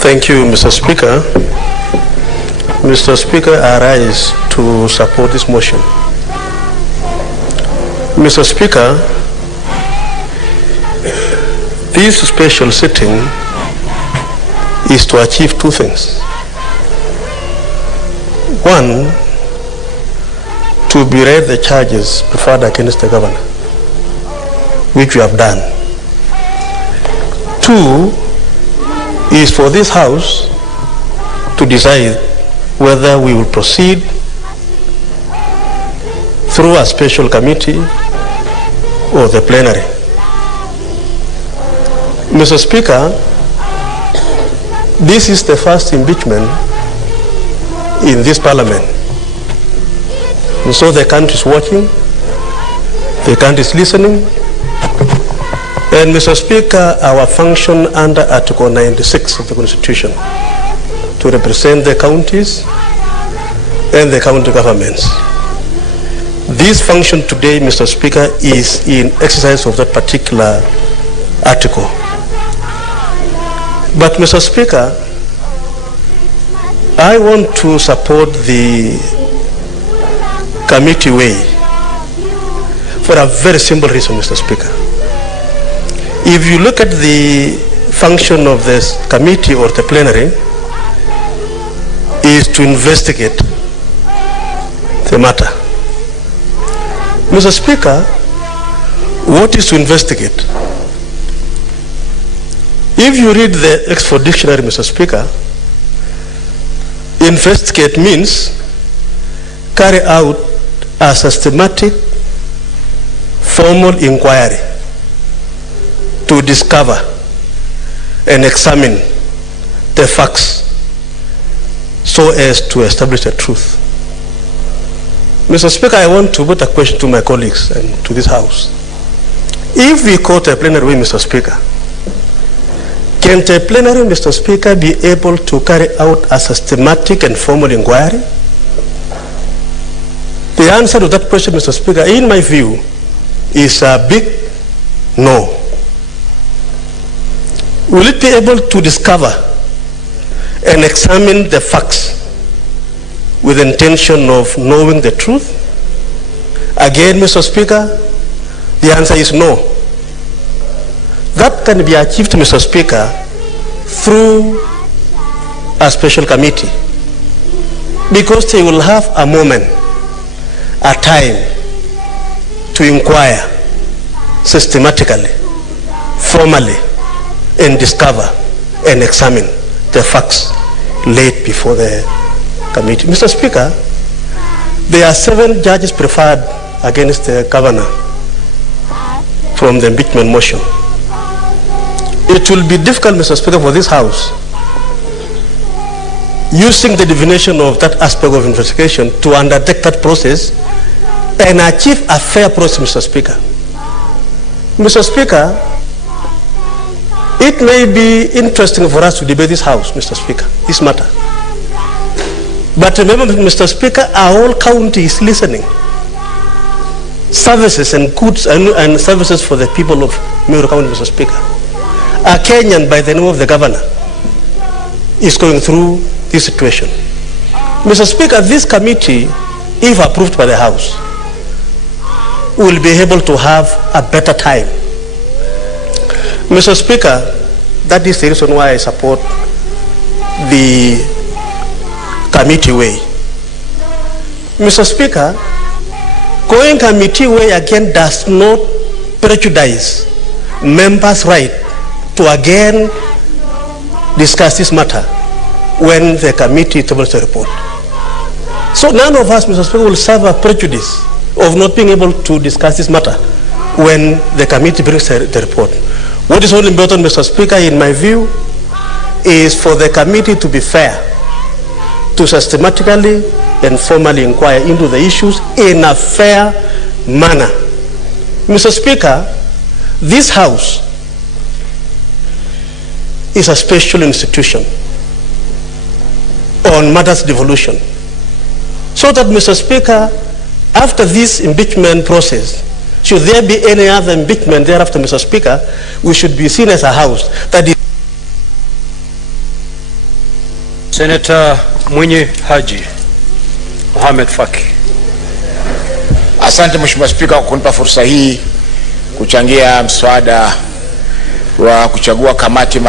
Thank you, Mr. Speaker. Mr. Speaker, I rise to support this motion. Mr. Speaker, this special sitting is to achieve two things. One, to berate the charges preferred against the governor, which we have done. Two, is for this House to decide whether we will proceed through a special committee or the plenary. Mr. Speaker, this is the first impeachment in this parliament. And so the country is watching, the country is listening. And Mr. Speaker, our function under Article 96 of the Constitution to represent the counties and the county governments. This function today, Mr. Speaker, is in exercise of that particular article. But Mr. Speaker, I want to support the committee way for a very simple reason, Mr. Speaker. If you look at the function of this committee or the plenary, is to investigate the matter. Mr. Speaker, what is to investigate? If you read the Oxford Dictionary, Mr. Speaker, investigate means carry out a systematic, formal inquiry to discover and examine the facts so as to establish the truth. Mr. Speaker, I want to put a question to my colleagues and to this House. If we quote a plenary way, Mr. Speaker, can the plenary, Mr. Speaker, be able to carry out a systematic and formal inquiry? The answer to that question, Mr. Speaker, in my view, is a big no. Will it be able to discover and examine the facts with the intention of knowing the truth? Again, Mr. Speaker, the answer is no. That can be achieved, Mr. Speaker, through a special committee, because they will have a moment, a time to inquire systematically, formally, and discover and examine the facts laid before the committee. Mr. Speaker, there are 7 judges preferred against the governor from the impeachment motion. It will be difficult, Mr. Speaker, for this House, using the definition of that aspect of investigation, to undertake that process and achieve a fair process, Mr. Speaker. Mr. Speaker, it may be interesting for us to debate this House, Mr. Speaker, this matter. But remember, Mr. Speaker, our whole county is listening. Services and goods and services for the people of Meru County, Mr. Speaker. A Kenyan by the name of the governor is going through this situation. Mr. Speaker, this committee, if approved by the House, will be able to have a better time. Mr. Speaker, that is the reason why I support the committee way. Mr. Speaker, going committee way again does not prejudice members' right to again discuss this matter when the committee tables the report. So none of us, Mr. Speaker, will suffer prejudice of not being able to discuss this matter when the committee brings the report. What is only important, Mr. Speaker, in my view, is for the committee to be fair, to systematically and formally inquire into the issues in a fair manner. Mr. Speaker, this House is a special institution on matters of devolution. So that, Mr. Speaker, after this impeachment process, should there be any other impeachment thereafter, Mr. Speaker, we should be seen as a House that is Senator Mwenye Haji Mohamed Faki. Asante Mheshimiwa Spika kwa kunipa fursa hii kuchangia mswada wa kuchagua kamati